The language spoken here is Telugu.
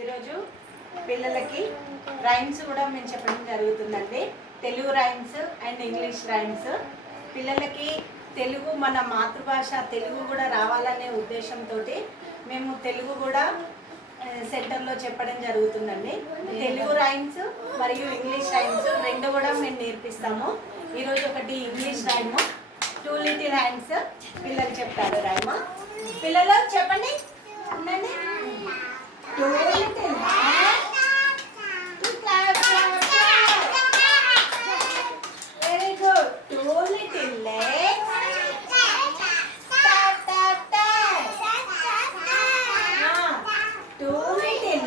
ఈరోజు పిల్లలకి రైమ్స్ కూడా మేము చెప్పడం జరుగుతుందండి. Telugu rhymes and English rhymes. పిల్లలకి తెలుగు మన మాతృభాష తెలుగు కూడా రావాలనే ఉద్దేశంతో మేము తెలుగు కూడా సెంటర్లో చెప్పడం జరుగుతుందండి. తెలుగు రైమ్స్ మరియు ఇంగ్లీష్ రైమ్స్ రెండు కూడా మేము నేర్పిస్తాము. ఈరోజు ఒకటి ఇంగ్లీష్ రైమ్, 2 లిటిల్ హ్యాండ్స్ పిల్లలు చెప్తారు. రైమ్ పిల్లలు చెప్పండి. ఉండండి. 2 little hands to clap, clap, clap. Very good. 2 little legs. Tap, tap, tap. 2 little